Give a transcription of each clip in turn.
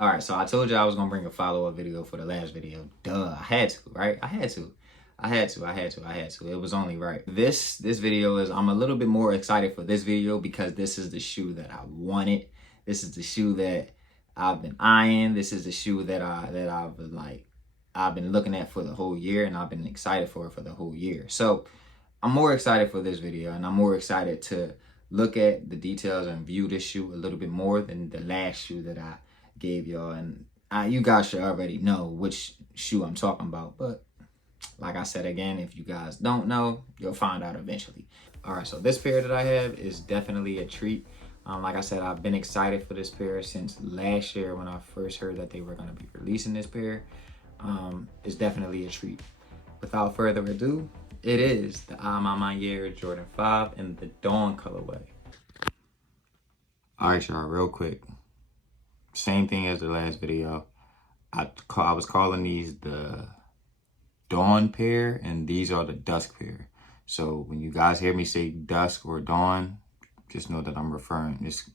All right, so I told you I was gonna bring a follow-up video for the last video. Duh, I had to, right? I had to. It was only right. This video is, I'm a little bit more excited for this video because this is the shoe that I wanted. This is the shoe that I've been eyeing. This is the shoe that I've been looking at for the whole year, and I've been excited for it for the whole year. So I'm more excited for this video, and I'm more excited to look at the details and view this shoe a little bit more than the last shoe that I gave y'all. And you guys should already know which shoe I'm talking about, but like I said again, if you guys don't know, you'll find out eventually. All right, so this pair that I have is definitely a treat. Like I said, I've been excited for this pair since last year when I first heard that they were going to be releasing this pair. It's definitely a treat. Without further ado, it is the Maniere Jordan 5 in the Dawn colorway. All right, y'all, real quick. Same thing as the last video. I was calling these the Dawn pair, and these are the Dusk pair. So when you guys hear me say Dusk or Dawn, just know that I'm referring, just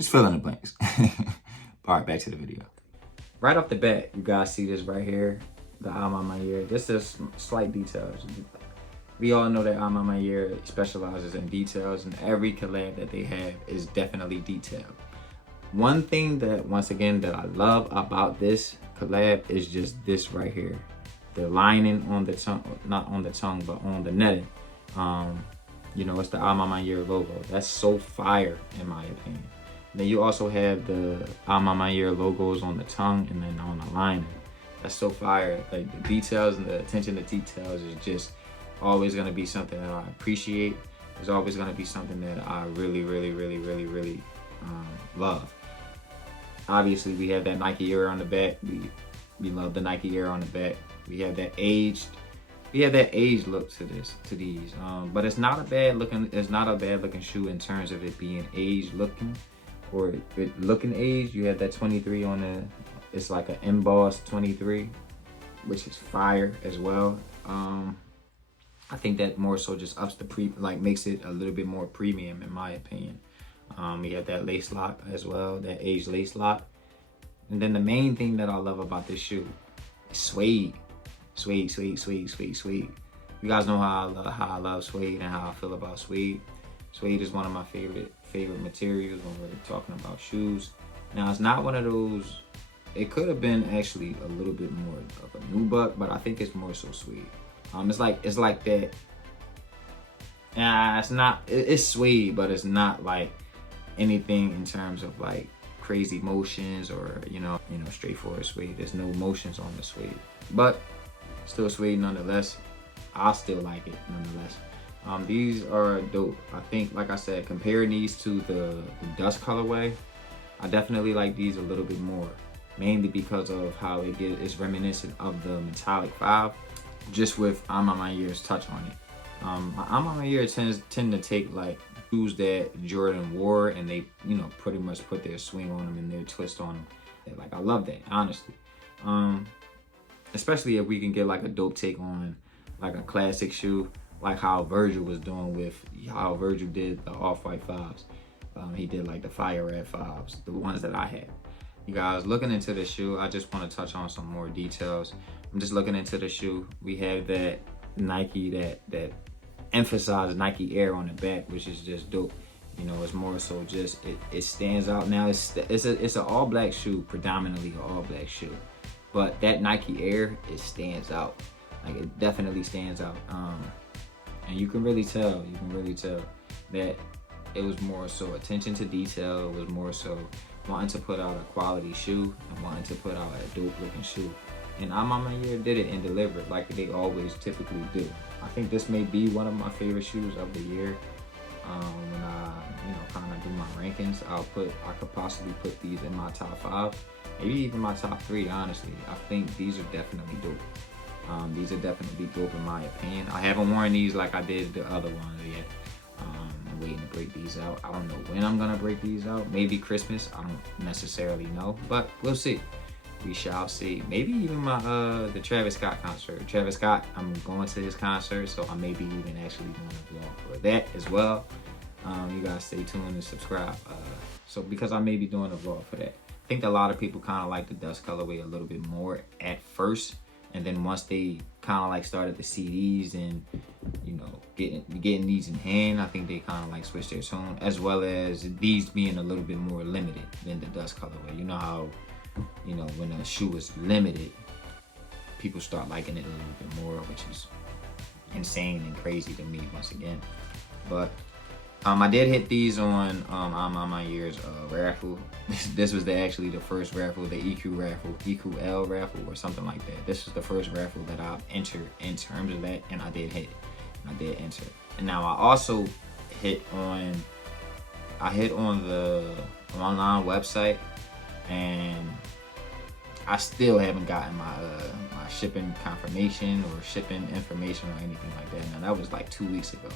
fill in the blanks. All right, back to the video. Right off the bat, you guys see this right here, the Maniere. This is slight details. We all know that Maniere specializes in details, and every collab that they have is definitely detailed. One thing that, once again, that I love about this collab is just this right here. The lining on the tongue, not on the tongue, but on the netting. You know, it's the Maniere logo. That's so fire, in my opinion. Then you also have the Maniere logos on the tongue and then on the lining. That's so fire. Like, the details and the attention to details is just always gonna be something that I appreciate. It's always gonna be something that I really love. Obviously, we have that Nike Air on the back. We love the Nike Air on the back. We have that aged look to these. But it's not a bad looking shoe in terms of it being aged looking, or it looking aged. You have that 23 on the, it's like an embossed 23, which is fire as well. I think that more so just ups the makes it a little bit more premium, in my opinion. We have that lace lock as well, that aged lace lock. And then the main thing that I love about this shoe is suede. Suede. You guys know how I love suede and how I feel about suede. Suede is one of my favorite materials when we're talking about shoes. Now, it's not one of those, it could have been actually a little bit more of a nubuck, but I think it's more so suede. It's like that. It's suede, but it's not like anything in terms of like crazy motions or you know straightforward suede. There's no motions on the suede, but still suede nonetheless. I still like it nonetheless. These are dope. I think, like I said, comparing these to the Dusk colorway, I definitely like these a little bit more, mainly because of how it's reminiscent of the Metallic 5, just with Maniere's touch on it. Maniere tend to take like shoes that Jordan wore, and they pretty much put their swing on them and their twist on them. And, like, I love that, honestly. Especially if we can get like a dope take on like a classic shoe, like how Virgil was doing with how Virgil did the Off-White 5s. He did like the Fire Red 5s, the ones that I had. You guys, looking into the shoe, I just want to touch on some more details. I'm just looking into the shoe. We have that Nike, that emphasized Nike Air on the back, which is just dope. You know, it's more so just it stands out. Now it's an all black shoe, predominantly an all black shoe, but that Nike Air, it stands out. Like, it definitely stands out. And you can really tell that it was more so attention to detail. It was more so wanting to put out a quality shoe and wanting to put out a dope looking shoe. And Maniere did it and delivered like they always typically do. I think this may be one of my favorite shoes of the year. When I, kind of do my rankings, I could possibly put these in my top 5, maybe even my top 3. Honestly, I think these are definitely dope. These are definitely dope in my opinion. I haven't worn these like I did the other ones yet. I'm waiting to break these out. I don't know when I'm gonna break these out. Maybe Christmas. I don't necessarily know, but we'll see. We shall see. Maybe even the Travis Scott concert. Travis Scott, I'm going to his concert, so I may be even actually doing a vlog for that as well. You guys stay tuned and subscribe. So because I may be doing a vlog for that. think a lot of people kind of like the Dusk colorway a little bit more at first, and then once they kind of like started to see these and, you know, getting these in hand, I think they kind of like switched their tone, as well as these being a little bit more limited than the Dusk colorway. You know how, you know, when a shoe is limited, people start liking it a little bit more, which is insane and crazy to me once again. But I did hit these on Maniere's raffle. This was actually the first raffle, the EQL raffle or something like that. This was the first raffle that I entered in terms of that, and I did hit it. I did enter it. And now I also hit on the online website, and I still haven't gotten my my shipping confirmation or shipping information or anything like that. Now that was like 2 weeks ago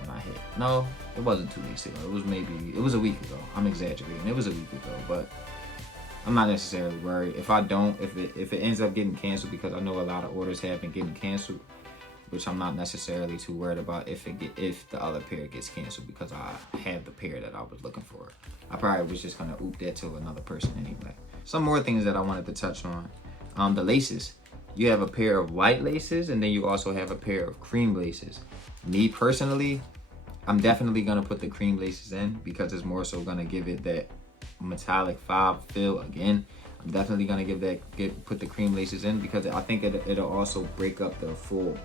when I hit. No, it wasn't 2 weeks ago. It was a week ago. I'm exaggerating. It was a week ago, but I'm not necessarily worried. If it ends up getting canceled, because I know a lot of orders have been getting canceled, which I'm not necessarily too worried about if the other pair gets canceled, because I have the pair that I was looking for. I probably was just gonna oop that to another person anyway. Some more things that I wanted to touch on. The laces. You have a pair of white laces, and then you also have a pair of cream laces. Me personally, I'm definitely gonna put the cream laces in because it's more so gonna give it that metallic fob feel again. I'm definitely gonna put the cream laces in because I think it'll also break up the full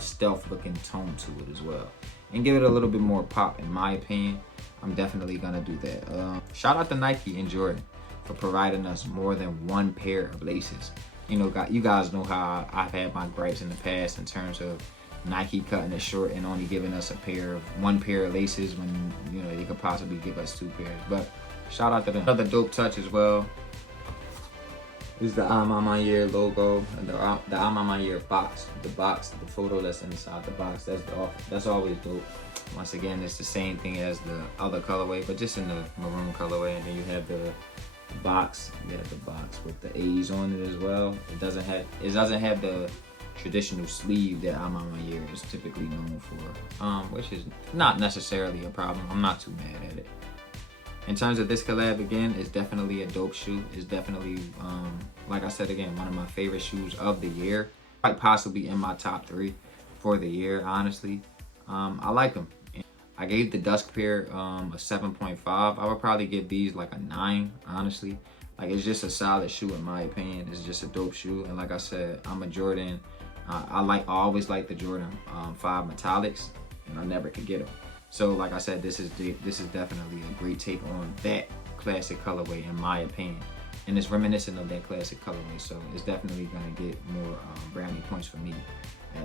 stealth looking tone to it as well, and give it a little bit more pop, in my opinion. I'm definitely gonna do that. Shout out to Nike and Jordan for providing us more than one pair of laces. You know, you guys know how I've had my gripes in the past in terms of Nike cutting it short and only giving us one pair of laces when, you know, they could possibly give us 2 pairs. But shout out to them. Another dope touch as well is the Maniere logo and the Maniere box. The photo that's inside the box. That's always dope. Once again, it's the same thing as the other colorway, but just in the maroon colorway. And then you have the box. You have the box with the A's on it as well. It doesn't have the traditional sleeve that Maniere is typically known for, which is not necessarily a problem. I'm not too mad at it. In terms of this collab, again, it's definitely a dope shoe. It's definitely, like I said again, one of my favorite shoes of the year. Quite possibly in my top 3 for the year, honestly. I like them. I gave the Dusk pair a 7.5. I would probably give these like a 9, honestly. Like, it's just a solid shoe in my opinion. It's just a dope shoe. And like I said, I'm a Jordan. I always like the Jordan 5 metallics, and I never could get them. So like I said, this is definitely a great take on that classic colorway in my opinion. And it's reminiscent of that classic colorway. So it's definitely gonna get more brownie points for me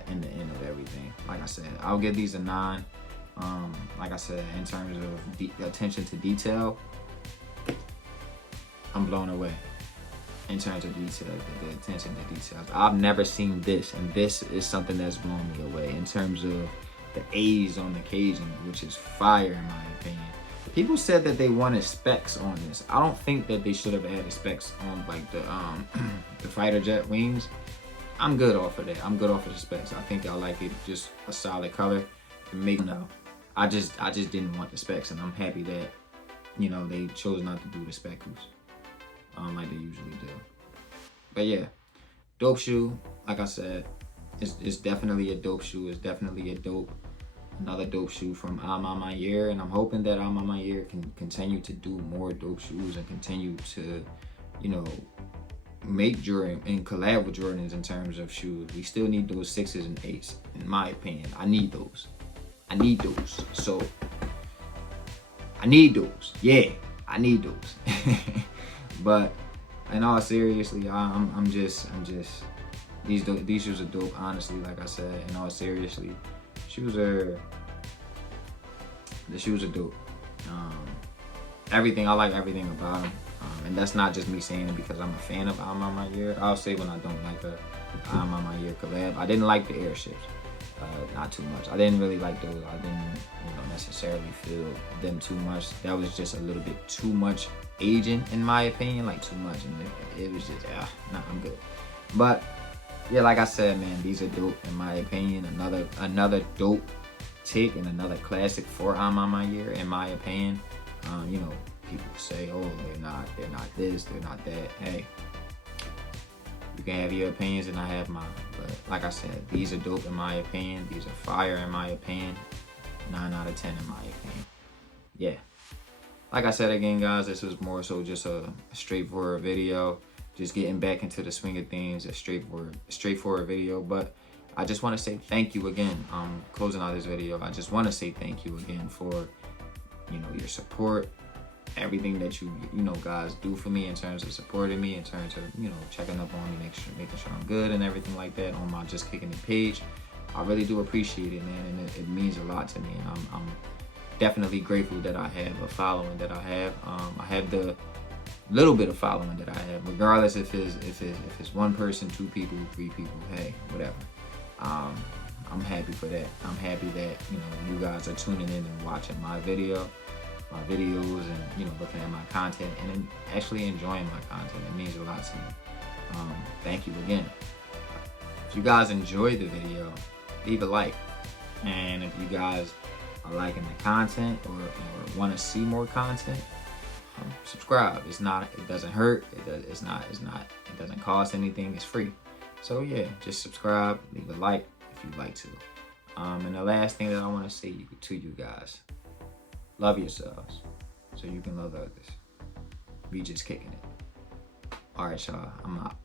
in the end of everything. Like I said, I'll give these a 9. Like I said, in terms of attention to detail, I'm blown away. In terms of detail, the attention to details, I've never seen this, and this is something that's blown me away. In terms of the A's on the Cajun, which is fire in my opinion. People said that they wanted specs on this. I don't think that they should have added specs on like the the fighter jet wings. I'm good off of that. I'm good off of the specs. I think I like it just a solid color. I just didn't want the specs, and I'm happy that, you know, they chose not to do the speckles like they usually do. But yeah, dope shoe. Like I said, it's definitely a dope shoe. It's definitely another dope shoe from Maniere, and I'm hoping that Maniere can continue to do more dope shoes and continue to, you know, make Jordan and collab with Jordans in terms of shoes. We still need those 6s and 8s, in my opinion. I need those. So I need those. Yeah, I need those. But in all seriously, I'm just these shoes are dope. Honestly, like I said, in all seriously, the shoes are dope. I like everything about them. And that's not just me saying it because I'm a fan of Maniere. I'll say when I don't like a Maniere collab. I didn't like the airships. Not too much. I didn't really like those. I didn't, you know, necessarily feel them too much. That was just a little bit too much agent in my opinion, like too much, and it was just nah, I'm good. But yeah, like I said, man, these are dope in my opinion. Another dope take and another classic for Maniere in my opinion. You know, people say, oh, they're not this, they're not that. Hey, you can have your opinions and I have mine. But like I said, these are dope in my opinion. These are fire in my opinion. 9 out of 10 in my opinion. Yeah. Like I said again, guys, this was more so just a straightforward video. Just getting back into the swing of things, a straightforward video. But I just want to say thank you again. Closing out this video, I just want to say thank you again for, you know, your support, everything that you guys do for me in terms of supporting me, in terms of, you know, checking up on me, making sure I'm good and everything like that on my Just Kicking It page. I really do appreciate it, man, and it means a lot to me. And I'm definitely grateful that I have a following that I have. I have the little bit of following that I have, regardless if it's one person, 2 people, 3 people, hey, whatever. I'm happy for that. I'm happy that, you know, you guys are tuning in and watching my videos and, you know, looking at my content and then actually enjoying my content. It means a lot to me. Thank you again. If you guys enjoyed the video, leave a like. And if you guys are liking the content or want to see more content, subscribe. It doesn't hurt. It doesn't cost anything. It's free. So yeah, just subscribe, leave a like if you'd like to. And the last thing that I want to say to you guys, love yourselves so you can love others. We just kicking it. All right, y'all, I'm out.